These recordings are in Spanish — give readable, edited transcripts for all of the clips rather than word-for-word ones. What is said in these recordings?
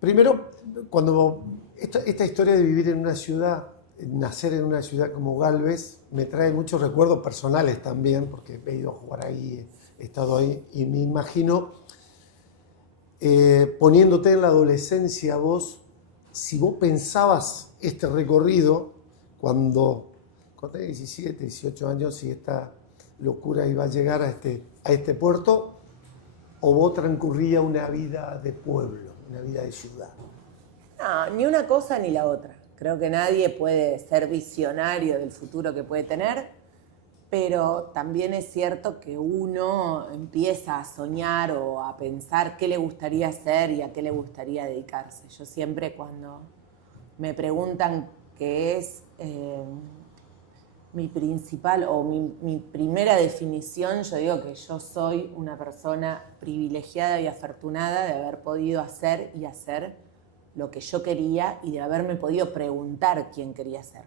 Primero, cuando esta historia de vivir en una ciudad, nacer en una ciudad como Galvez, me trae muchos recuerdos personales también, porque he ido a jugar ahí, he estado ahí, y me imagino poniéndote en la adolescencia vos, si vos pensabas este recorrido cuando tenés 17, 18 años y esta locura iba a llegar a este puerto, o vos transcurría una vida de pueblo, una vida de ciudad. No, ni una cosa ni la otra. Creo que nadie puede ser visionario del futuro que puede tener, pero también es cierto que uno empieza a soñar o a pensar qué le gustaría hacer y a qué le gustaría dedicarse. Yo siempre cuando me preguntan qué es mi principal o mi primera definición, yo digo que yo soy una persona privilegiada y afortunada de haber podido hacer y hacer lo que yo quería y de haberme podido preguntar quién quería ser.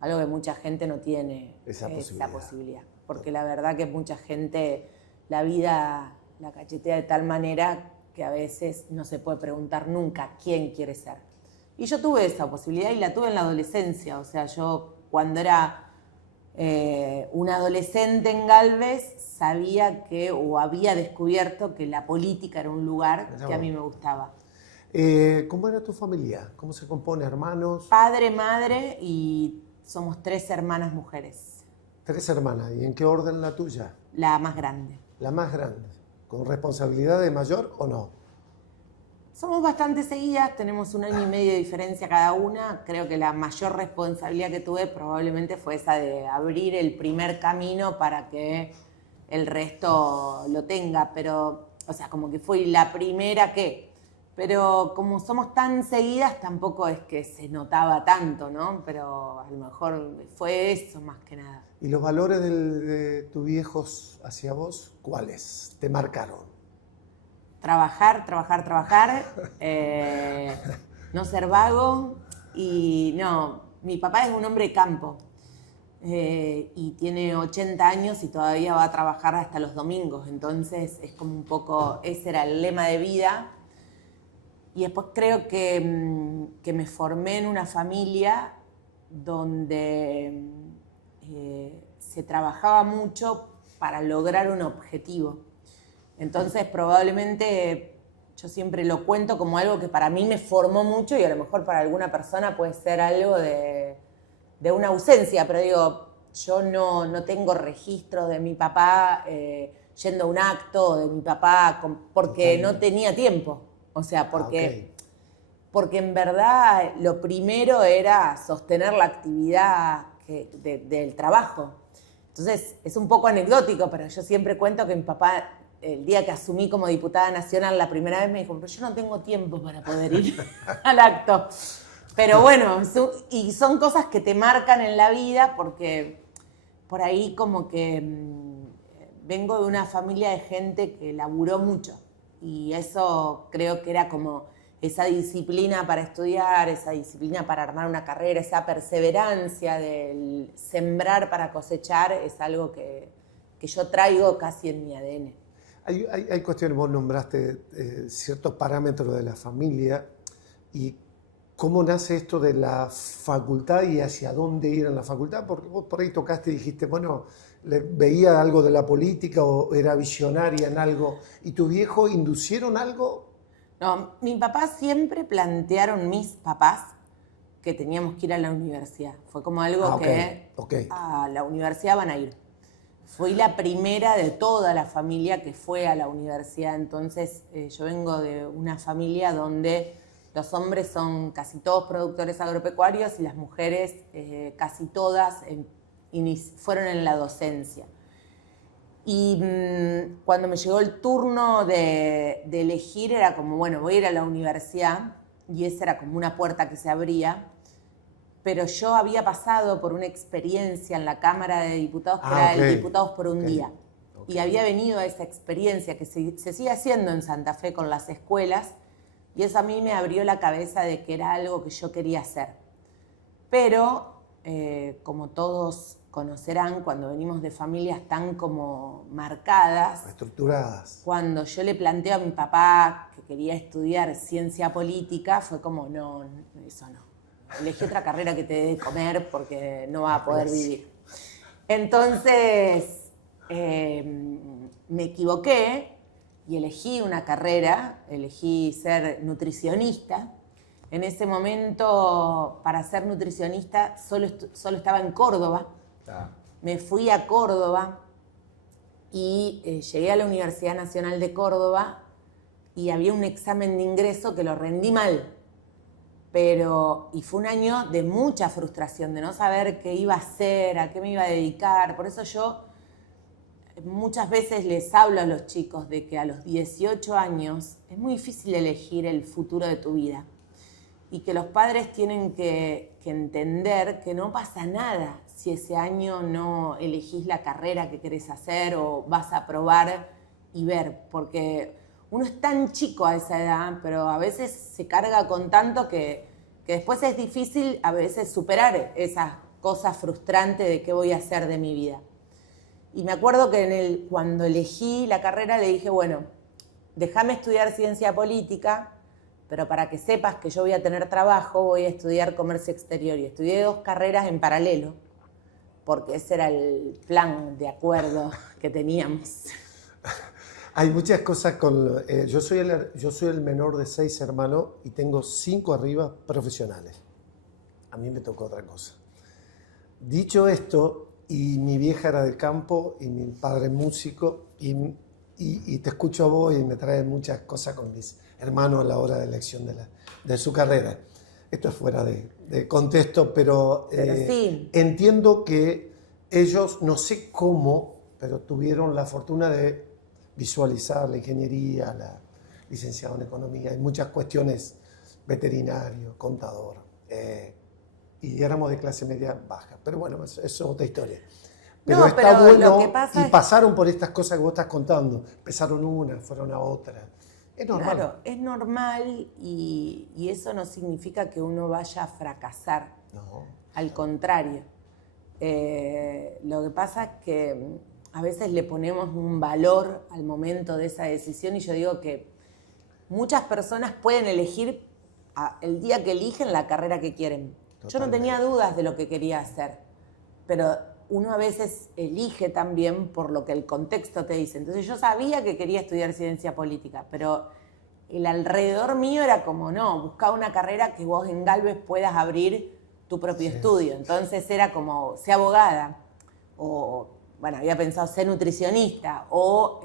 Algo que mucha gente no tiene esa posibilidad. Porque la verdad que mucha gente la vida la cachetea de tal manera que a veces no se puede preguntar nunca quién quiere ser. Y yo tuve esa posibilidad y la tuve en la adolescencia. O sea, yo cuando era una adolescente en Galvez sabía que, o había descubierto que la política era un lugar que a mí me gustaba. ¿Cómo era tu familia? ¿Cómo se compone? ¿Hermanos? Padre, madre y somos 3 hermanas mujeres. 3 hermanas. ¿Y en qué orden la tuya? La más grande. La más grande. ¿Con responsabilidad de mayor o no? Somos bastante seguidas, tenemos 1 año y medio de diferencia cada una. Creo que la mayor responsabilidad que tuve probablemente fue esa de abrir el primer camino para que el resto lo tenga. Pero, o sea, como que fui la primera que... Pero como somos tan seguidas, tampoco es que se notaba tanto, ¿no? Pero a lo mejor fue eso más que nada. ¿Y los valores de tus viejos hacia vos, cuáles te marcaron? Trabajar, trabajar, trabajar, no ser vago y no, mi papá es un hombre de campo y tiene 80 años y todavía va a trabajar hasta los domingos, entonces es como un poco, ese era el lema de vida. Y después creo que me formé en una familia donde se trabajaba mucho para lograr un objetivo. Entonces probablemente yo siempre lo cuento como algo que para mí me formó mucho y a lo mejor para alguna persona puede ser algo de una ausencia, pero digo, yo no tengo registros de mi papá yendo a un acto, de mi papá porque no tenía tiempo. O sea, porque en verdad lo primero era sostener la actividad del trabajo. Entonces es un poco anecdótico, pero yo siempre cuento que mi papá, el día que asumí como diputada nacional la primera vez me dijo, pero yo no tengo tiempo para poder ir al acto. Pero bueno, y son cosas que te marcan en la vida porque por ahí como que vengo de una familia de gente que laburó mucho. Y eso creo que era como esa disciplina para estudiar, esa disciplina para armar una carrera, esa perseverancia del sembrar para cosechar, es algo que yo traigo casi en mi ADN. Hay cuestiones, vos nombraste ciertos parámetros de la familia y cómo nace esto de la facultad y hacia dónde ir en la facultad, porque vos por ahí tocaste y dijiste, bueno, veía algo de la política o era visionaria en algo, ¿y tu viejo inducieron algo? No, mi papá siempre plantearon mis papás que teníamos que ir a la universidad. Fue como algo a la universidad van a ir. Fui la primera de toda la familia que fue a la universidad, entonces yo vengo de una familia donde los hombres son casi todos productores agropecuarios y las mujeres casi todas fueron en la docencia. Y cuando me llegó el turno de elegir era como, bueno, voy a ir a la universidad y esa era como una puerta que se abría. Pero yo había pasado por una experiencia en la Cámara de Diputados que era el Diputados por un Día. Y había venido a esa experiencia que se sigue haciendo en Santa Fe con las escuelas y eso a mí me abrió la cabeza de que era algo que yo quería hacer. Pero como todos conocerán, cuando venimos de familias tan como marcadas, Estructuradas. cuando yo le planteo a mi papá que quería estudiar ciencia política, fue como, no, eso no. Elegí otra carrera que te dé de comer porque no va a poder vivir. Entonces, me equivoqué y elegí una carrera, elegí ser nutricionista. En ese momento, para ser nutricionista, solo estaba en Córdoba. Me fui a Córdoba y llegué a la Universidad Nacional de Córdoba y había un examen de ingreso que lo rendí mal. Y fue un año de mucha frustración, de no saber qué iba a hacer, a qué me iba a dedicar. Por eso yo muchas veces les hablo a los chicos de que a los 18 años es muy difícil elegir el futuro de tu vida. Y que los padres tienen que entender que no pasa nada si ese año no elegís la carrera que querés hacer o vas a probar y ver. Porque uno es tan chico a esa edad, pero a veces se carga con tanto que después es difícil a veces superar esas cosas frustrantes de qué voy a hacer de mi vida. Y me acuerdo que cuando elegí la carrera le dije, bueno, déjame estudiar ciencia política, pero para que sepas que yo voy a tener trabajo, voy a estudiar comercio exterior. Y estudié 2 carreras en paralelo, porque ese era el plan de acuerdo que teníamos. Hay muchas cosas con... yo soy el menor de 6 hermanos y tengo 5 arriba profesionales. A mí me tocó otra cosa. Dicho esto, y mi vieja era del campo y mi padre es músico, y te escucho a vos y me trae muchas cosas con mis hermanos a la hora de elección de su carrera. Esto es fuera de contexto, pero sí. Entiendo que ellos, no sé cómo, pero tuvieron la fortuna de visualizar la ingeniería, la licenciado en economía, hay muchas cuestiones, veterinario, contador, y éramos de clase media baja, pero bueno, eso es otra historia. Pero no, está pero bueno, lo que pasa y pasaron por estas cosas que vos estás contando, empezaron una, fueron a otra, es normal. Claro, es normal y eso no significa que uno vaya a fracasar, No. al contrario. Lo que pasa es que a veces le ponemos un valor al momento de esa decisión y yo digo que muchas personas pueden elegir el día que eligen la carrera que quieren. Totalmente. Yo no tenía dudas de lo que quería hacer, pero uno a veces elige también por lo que el contexto te dice. Entonces yo sabía que quería estudiar ciencia política, pero el alrededor mío era como, no, buscaba una carrera que vos en Galvez puedas abrir tu propio estudio. Entonces era como, sé abogada, o bueno, había pensado ser nutricionista, o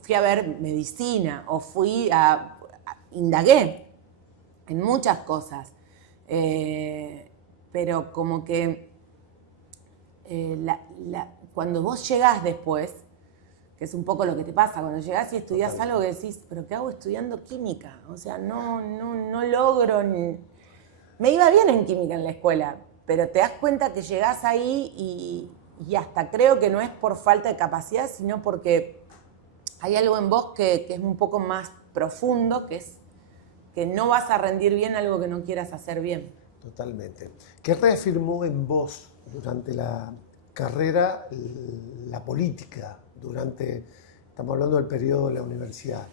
fui a ver medicina, o indagué en muchas cosas. Pero como que cuando vos llegás después, que es un poco lo que te pasa, cuando llegás y estudiás algo que decís, ¿pero qué hago estudiando química? O sea, no logro... Me iba bien en química en la escuela, pero te das cuenta que llegás ahí y hasta creo que no es por falta de capacidad, sino porque hay algo en vos que es un poco más profundo, que es que no vas a rendir bien algo que no quieras hacer bien. Totalmente. ¿Qué reafirmó en vos durante la carrera la política? Estamos hablando del periodo de la universidad.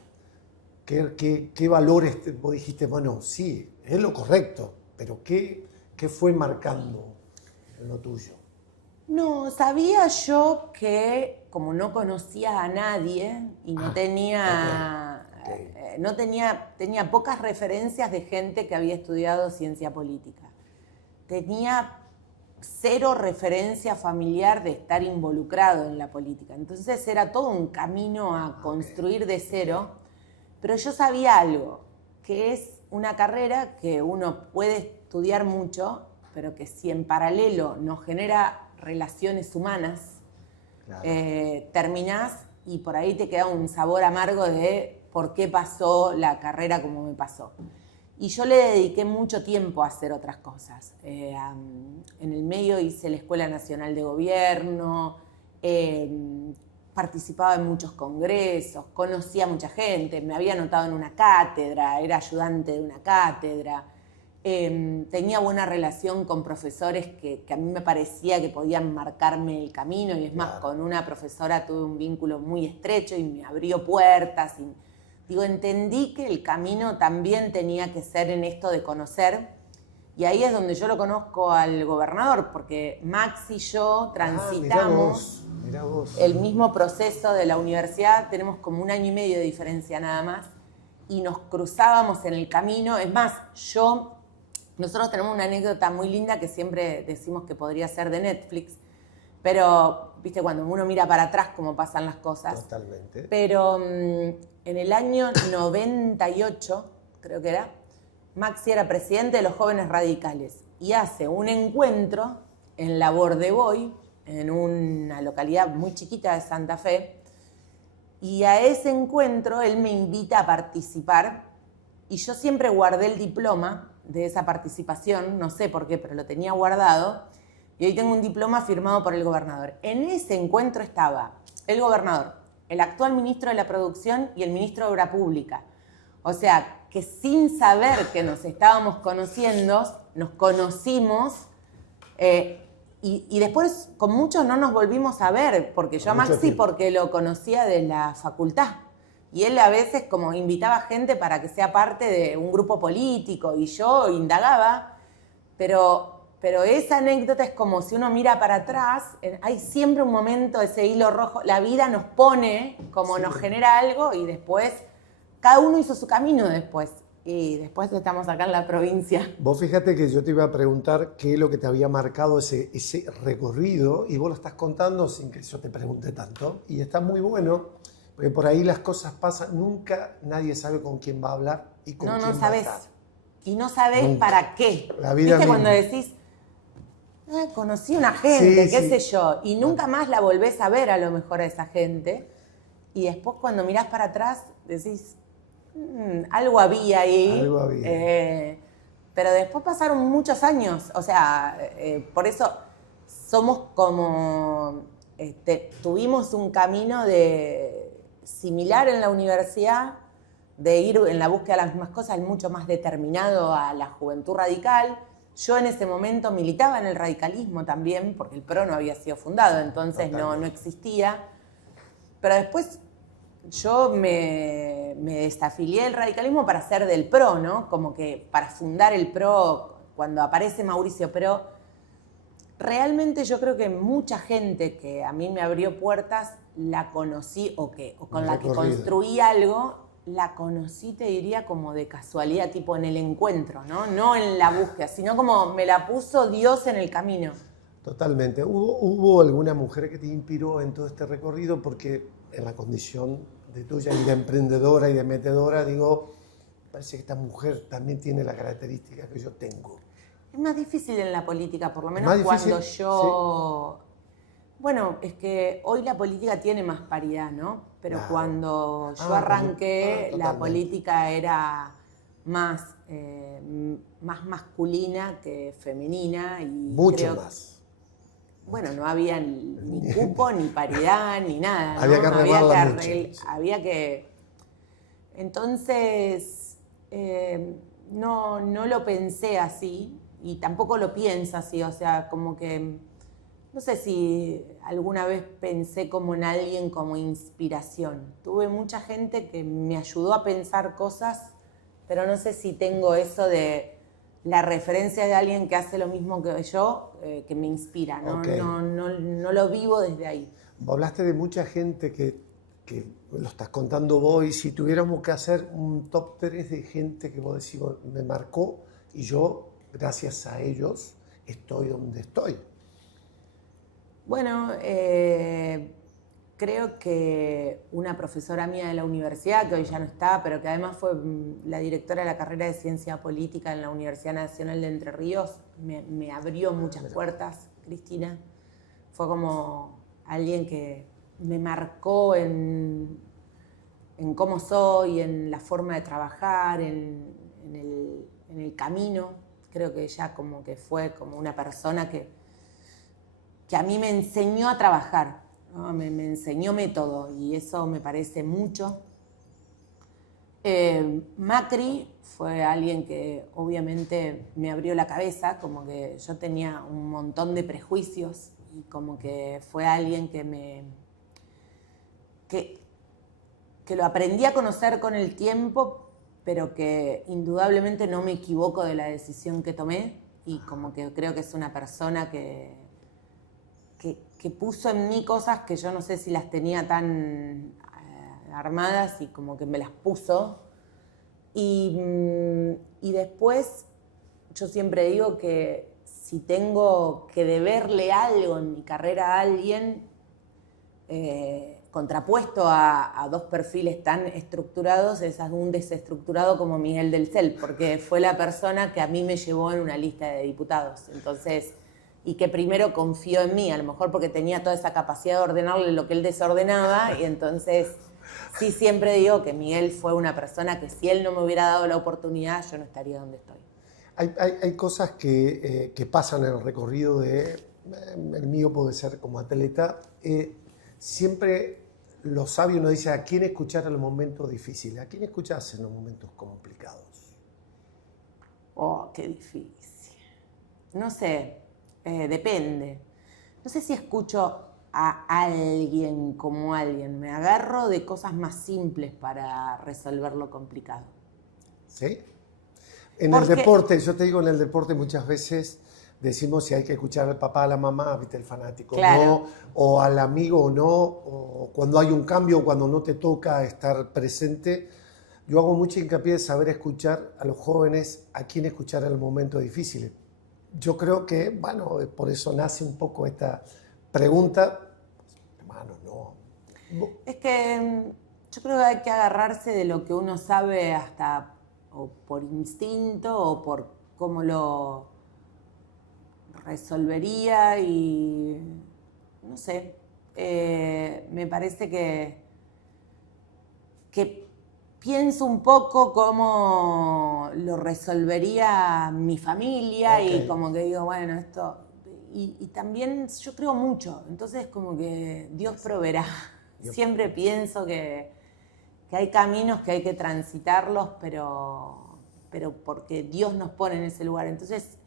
¿Qué valores vos dijiste? Bueno, sí, es lo correcto, pero ¿qué fue marcando en lo tuyo? No, sabía yo que como no conocía a nadie y no tenía... tenía pocas referencias de gente que había estudiado ciencia política. Tenía 0 referencia familiar de estar involucrado en la política. Entonces era todo un camino a construir de cero, pero yo sabía algo, que es una carrera que uno puede estudiar mucho, pero que si en paralelo nos genera relaciones humanas, claro, terminás y por ahí te queda un sabor amargo de por qué pasó la carrera como me pasó. Y yo le dediqué mucho tiempo a hacer otras cosas. En el medio hice la Escuela Nacional de Gobierno, participaba en muchos congresos, conocía a mucha gente, me había anotado en una cátedra, era ayudante de una cátedra. tenía buena relación con profesores que a mí me parecía que podían marcarme el camino, y es más, Claro. con una profesora tuve un vínculo muy estrecho y me abrió puertas. Digo, entendí que el camino también tenía que ser en esto de conocer, y ahí es donde yo lo conozco al gobernador, porque Max y yo transitamos Mirá vos. el mismo proceso de la universidad, tenemos como 1 año y medio de diferencia nada más, y nos cruzábamos en el camino. Es más, nosotros tenemos una anécdota muy linda que siempre decimos que podría ser de Netflix, pero, viste, cuando uno mira para atrás cómo pasan las cosas. Totalmente. Pero en el año 98, creo que era, Maxi era presidente de los Jóvenes Radicales y hace un encuentro en la Bordeboy, en una localidad muy chiquita de Santa Fe, y a ese encuentro él me invita a participar, y yo siempre guardé el diploma de esa participación, no sé por qué, pero lo tenía guardado, y hoy tengo un diploma firmado por el gobernador. En ese encuentro estaba el gobernador, el actual ministro de la Producción y el ministro de Obra Pública. O sea, que sin saber que nos estábamos conociendo, nos conocimos, y después con muchos no nos volvimos a ver, porque yo a Maxi porque lo conocía de la facultad. Y él a veces como invitaba gente para que sea parte de un grupo político, y yo indagaba, pero esa anécdota es como si uno mira para atrás, hay siempre un momento, ese hilo rojo, la vida nos pone, como nos genera algo, y después cada uno hizo su camino después. Y después estamos acá en la provincia. Vos fíjate que yo te iba a preguntar qué es lo que te había marcado ese recorrido, y vos lo estás contando sin que yo te pregunte tanto, y está muy bueno, porque por ahí las cosas pasan, nunca nadie sabe con quién va a hablar y con quién va a sabés. estar. Y no sabés Nunca. para qué. La vida ¿Viste misma. cuando decís, conocí una gente, Sí, qué sí. sé yo, y nunca más la volvés a ver a lo mejor a esa gente, y después cuando mirás para atrás decís, algo había ahí. Algo había. Pero después pasaron muchos años, o sea, por eso somos como, tuvimos un camino similar en la universidad, de ir en la búsqueda de las mismas cosas, mucho más determinado a la juventud radical. Yo en ese momento militaba en el radicalismo también, porque el PRO no había sido fundado, entonces no existía. Pero después yo me desafilié del radicalismo para ser del PRO, ¿no? Como que para fundar el PRO, cuando aparece Mauricio. Pero realmente yo creo que mucha gente que a mí me abrió puertas, la conocí, o con la que construí algo, la conocí, te diría, como de casualidad, tipo en el encuentro, ¿no? No en la búsqueda, sino como me la puso Dios en el camino. Totalmente. ¿Hubo alguna mujer que te inspiró en todo este recorrido? Porque en la condición de tuya y de emprendedora y de metedora, digo, parece que esta mujer también tiene la característica que yo tengo. Es más difícil en la política, por lo menos cuando yo... Sí. Bueno, es que hoy la política tiene más paridad, ¿no? Pero claro, cuando yo arranqué, la política era más masculina que femenina. Y mucho más. Bueno, no había ni cupo, ni paridad, ni nada, ¿no? Había que arreglarla mucho. Había que... Entonces, no lo pensé así, y tampoco lo pienso así, o sea, como que... No sé si alguna vez pensé como en alguien como inspiración. Tuve mucha gente que me ayudó a pensar cosas, pero no sé si tengo eso de la referencia de alguien que hace lo mismo que yo, que me inspira, ¿no? Okay. No lo vivo desde ahí. Vos hablaste de mucha gente que lo estás contando vos, y si tuviéramos que hacer un top 3 de gente que vos decís, me marcó, y yo, gracias a ellos, estoy donde estoy. Bueno, creo que una profesora mía de la universidad, que hoy ya no está, pero que además fue la directora de la carrera de Ciencia Política en la Universidad Nacional de Entre Ríos, me abrió muchas puertas, Cristina. Fue como alguien que me marcó en cómo soy, en la forma de trabajar, en el camino. Creo que ella como que fue como una persona que a mí me enseñó a trabajar, ¿no? Me enseñó método, y eso me parece mucho. Macri fue alguien que obviamente me abrió la cabeza, como que yo tenía un montón de prejuicios y como que fue alguien que lo aprendí a conocer con el tiempo, pero que indudablemente no me equivoco de la decisión que tomé y como que creo que es una persona que puso en mí cosas que yo no sé si las tenía tan armadas y como que me las puso. Y después yo siempre digo que si tengo que deberle algo en mi carrera a alguien, contrapuesto a dos perfiles tan estructurados, es a un desestructurado como Miguel del Cel, porque fue la persona que a mí me llevó en una lista de diputados. Entonces, y que primero confió en mí, a lo mejor porque tenía toda esa capacidad de ordenarle lo que él desordenaba, y entonces sí siempre digo que Miguel fue una persona que si él no me hubiera dado la oportunidad, yo no estaría donde estoy. Hay cosas que pasan en el recorrido el mío puede ser como atleta. Siempre los sabios nos dicen a quién escuchar en los momentos difíciles, a quién escuchás en los momentos complicados. Oh, qué difícil. No sé, depende. No sé si escucho a alguien como alguien. Me agarro de cosas más simples para resolver lo complicado. ¿Sí? En el deporte, yo te digo, en el deporte muchas veces decimos si hay que escuchar al papá, a la mamá, viste, el fanático, claro, no, o al amigo o no, o cuando hay un cambio, cuando no te toca estar presente. Yo hago mucho hincapié de saber escuchar a los jóvenes, a quién escuchar en los momentos difíciles. Yo creo que, bueno, por eso nace un poco esta pregunta. Hermano, no. Es que yo creo que hay que agarrarse de lo que uno sabe hasta o por instinto o por cómo lo resolvería y no sé, me parece que pienso un poco cómo lo resolvería mi familia y como que digo, bueno, esto... Y también yo creo mucho, entonces como que Dios proveerá. Siempre pienso que hay caminos que hay que transitarlos, pero porque Dios nos pone en ese lugar. Entonces,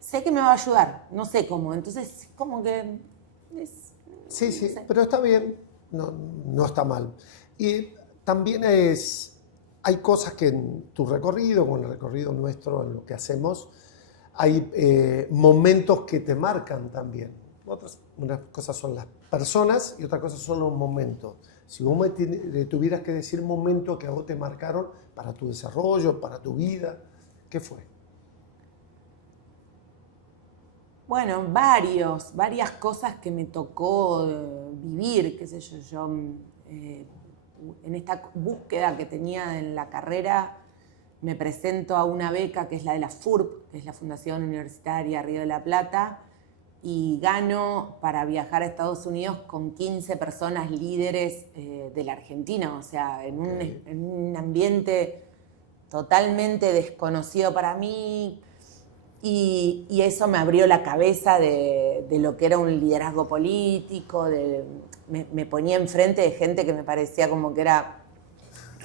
sé que me va a ayudar, no sé cómo. Entonces, como que... Sí, no sé. pero está bien, no está mal. Y también hay cosas que en tu recorrido, o en el recorrido nuestro, en lo que hacemos, hay momentos que te marcan también. Unas cosas son las personas y otras cosas son los momentos. Si vos me tuvieras que decir momentos que a vos te marcaron para tu desarrollo, para tu vida, ¿qué fue? Bueno, varias cosas que me tocó vivir, qué sé yo, en esta búsqueda que tenía en la carrera, me presento a una beca que es la de la FURP, que es la Fundación Universitaria Río de la Plata, y gano para viajar a Estados Unidos con 15 personas líderes de la Argentina, o sea, en un ambiente totalmente desconocido para mí, y eso me abrió la cabeza de lo que era un liderazgo político, me ponía enfrente de gente que me parecía como que era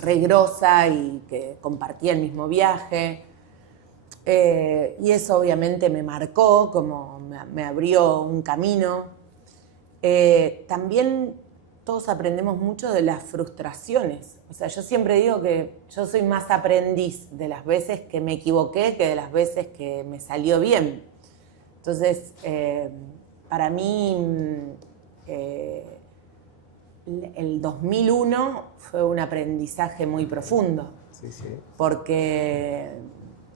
regrosa y que compartía el mismo viaje. Y eso obviamente me marcó, como me abrió un camino. También todos aprendemos mucho de las frustraciones. O sea, yo siempre digo que yo soy más aprendiz de las veces que me equivoqué que de las veces que me salió bien. Entonces, para mí, el 2001 fue un aprendizaje muy profundo. Sí. Porque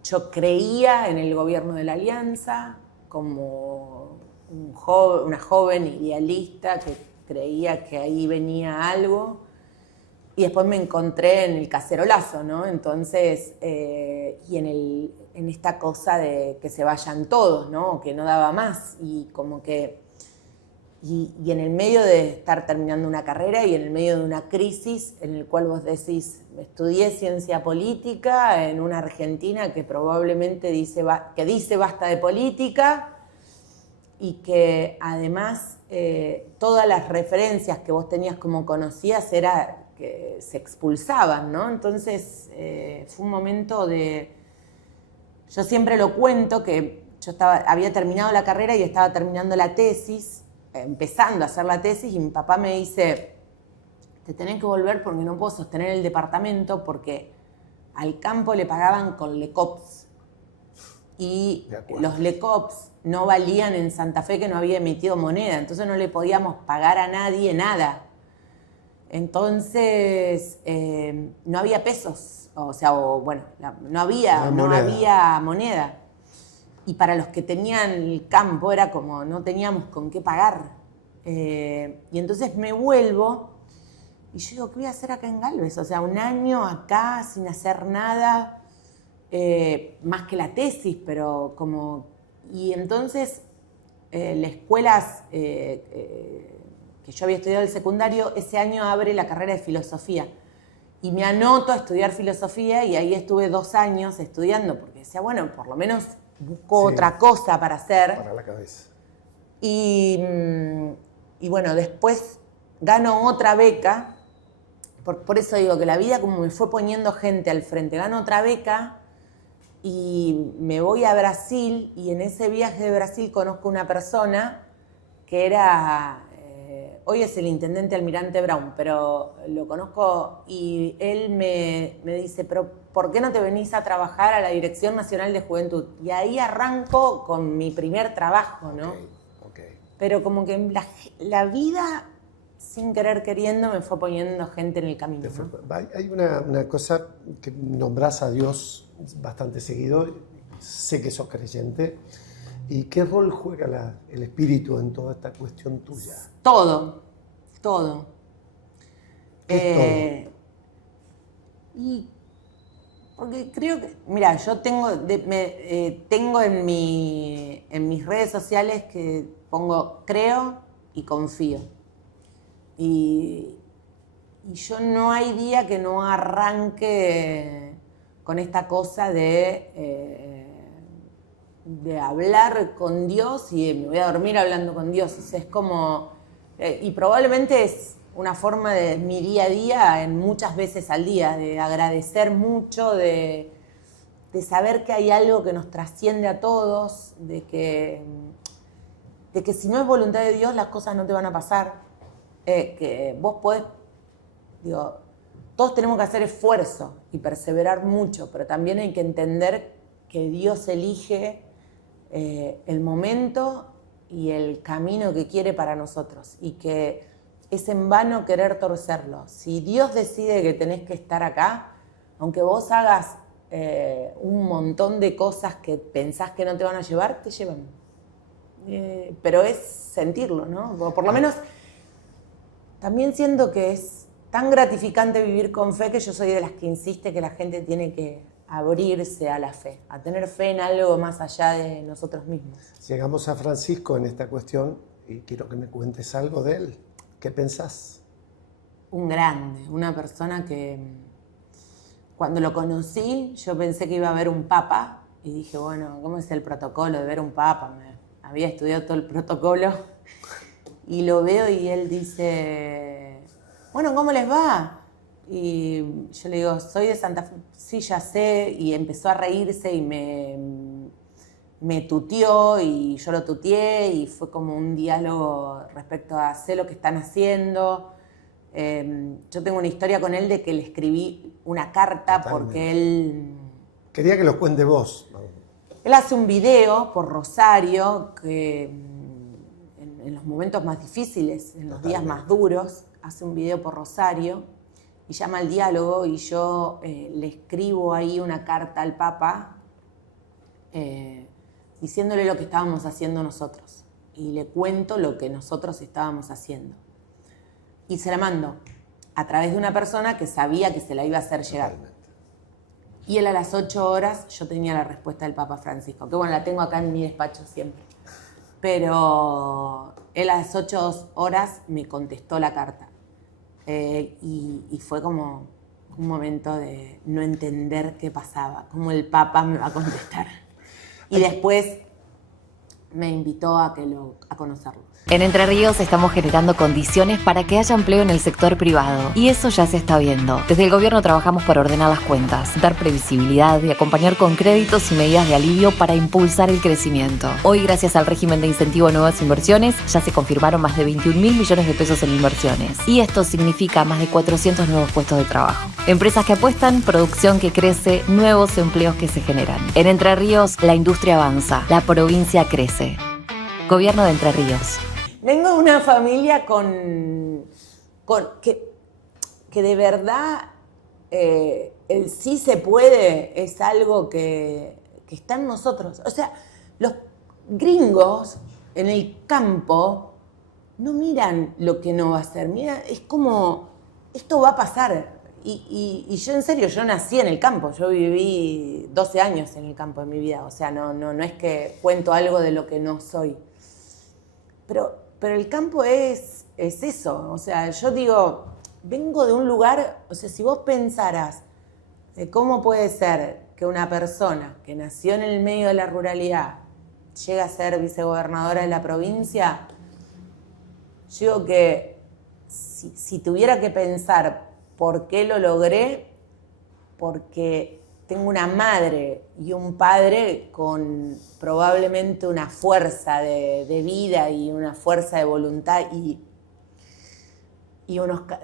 yo creía en el gobierno de la Alianza como una joven idealista que creía que ahí venía algo, y después me encontré en el cacerolazo, ¿no? Entonces, y en esta cosa de que se vayan todos, ¿no? Que no daba más, y como que... Y en el medio de estar terminando una carrera y en el medio de una crisis en el cual vos decís, estudié ciencia política en una Argentina que probablemente dice basta de política y que además todas las referencias que vos tenías como conocidas era que se expulsaban, ¿no? Entonces fue un momento de... Yo siempre lo cuento que había terminado la carrera y estaba terminando la tesis, empezando a hacer la tesis, y mi papá me dice, te tenés que volver porque no puedo sostener el departamento, porque al campo le pagaban con LECOPS. Y los LECOPS no valían en Santa Fe, que no había emitido moneda, entonces no le podíamos pagar a nadie nada. Entonces no había pesos, no había moneda. Y para los que tenían el campo era como no teníamos con qué pagar. Y entonces me vuelvo y yo digo, ¿qué voy a hacer acá en Galvez? O sea, un año acá sin hacer nada, más que la tesis, pero como... Y entonces las escuelas que yo había estudiado el secundario, ese año abre la carrera de filosofía. Y me anoto a estudiar filosofía y ahí estuve 2 años estudiando, porque decía, bueno, por lo menos busco otra cosa para hacer. Para la cabeza. Y bueno, después gano otra beca, por eso digo que la vida como me fue poniendo gente al frente. Gano otra beca y me voy a Brasil, y en ese viaje de Brasil conozco una persona que era... hoy es el intendente Almirante Brown, pero lo conozco, y él me dice, pero ¿por qué no te venís a trabajar a la Dirección Nacional de Juventud? Y ahí arranco con mi primer trabajo, ¿no? Okay. Pero como que la vida, sin querer queriendo, me fue poniendo gente en el camino, ¿no? Hay una cosa que nombrás a Dios bastante seguido, sé que sos creyente. ¿Y qué rol juega el espíritu en toda esta cuestión tuya? Todo. ¿Qué es todo? Y porque creo que, mira, yo tengo en mis redes sociales que pongo creo y confío. Y yo no hay día que no arranque con esta cosa de hablar con Dios, y me voy a dormir hablando con Dios. O sea, es como... y probablemente es una forma de mi día a día, en muchas veces al día, de agradecer mucho, de saber que hay algo que nos trasciende a todos, de que si no es voluntad de Dios las cosas no te van a pasar, que vos podés... Digo, todos tenemos que hacer esfuerzo y perseverar mucho, pero también hay que entender que Dios elige el momento y el camino que quiere para nosotros, y que es en vano querer torcerlo. Si Dios decide que tenés que estar acá, aunque vos hagas un montón de cosas que pensás que no te van a llevar, te llevan. Pero es sentirlo, ¿no? O por lo menos también siento que es tan gratificante vivir con fe, que yo soy de las que insiste que la gente tiene que abrirse a la fe, a tener fe en algo más allá de nosotros mismos. Llegamos a Francisco en esta cuestión y quiero que me cuentes algo de él. ¿Qué pensás? Un grande, una persona que cuando lo conocí yo pensé que iba a haber un papa, y dije, bueno, ¿cómo es el protocolo de ver un papa? Había estudiado todo el protocolo y lo veo y él dice, bueno, ¿cómo les va? Y yo le digo, soy de Santa Fe. Sí, ya sé. Y empezó a reírse y me tuteó y yo lo tuteé, y fue como un diálogo respecto a sé lo que están haciendo. Yo tengo una historia con él de que le escribí una carta. Totalmente. Porque él... Quería que lo cuente vos. Él hace un video por Rosario, que en los momentos más difíciles, en los días más duros, hace un video por Rosario y llama al diálogo, y yo le escribo ahí una carta al Papa diciéndole lo que estábamos haciendo nosotros, y le cuento lo que nosotros estábamos haciendo. Y se la mando a través de una persona que sabía que se la iba a hacer llegar. Totalmente. Y él a las 8 horas, yo tenía la respuesta del Papa Francisco, que bueno, la tengo acá en mi despacho siempre. Pero él a las 8 horas me contestó la carta. Y fue como un momento de no entender qué pasaba, cómo el Papa me va a contestar. Y después me invitó a conocerlo. En Entre Ríos estamos generando condiciones para que haya empleo en el sector privado y eso ya se está viendo. Desde el gobierno trabajamos para ordenar las cuentas, dar previsibilidad y acompañar con créditos y medidas de alivio para impulsar el crecimiento. Hoy, gracias al régimen de incentivo a nuevas inversiones, ya se confirmaron más de 21.000 millones de pesos en inversiones y esto significa más de 400 nuevos puestos de trabajo. Empresas que apuestan, producción que crece, nuevos empleos que se generan. En Entre Ríos, la industria avanza, la provincia crece. Gobierno de Entre Ríos. Vengo de una familia que de verdad el sí se puede es algo que está en nosotros. O sea, los gringos en el campo no miran lo que no va a ser. Mira, es como, esto va a pasar. Y yo en serio, yo nací en el campo. Yo viví 12 años en el campo en mi vida. O sea, no es que cuento algo de lo que no soy. Pero el campo es eso, o sea, yo digo, vengo de un lugar, o sea, si vos pensaras de cómo puede ser que una persona que nació en el medio de la ruralidad llegue a ser vicegobernadora de la provincia, yo digo que si tuviera que pensar por qué lo logré, porque tengo una madre y un padre con probablemente una fuerza de vida y una fuerza de voluntad y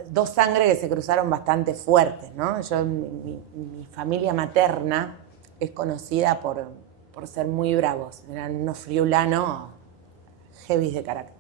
dos sangres que se cruzaron bastante fuertes, ¿no? Mi familia materna es conocida por ser muy bravos, eran unos friulanos heavy de carácter.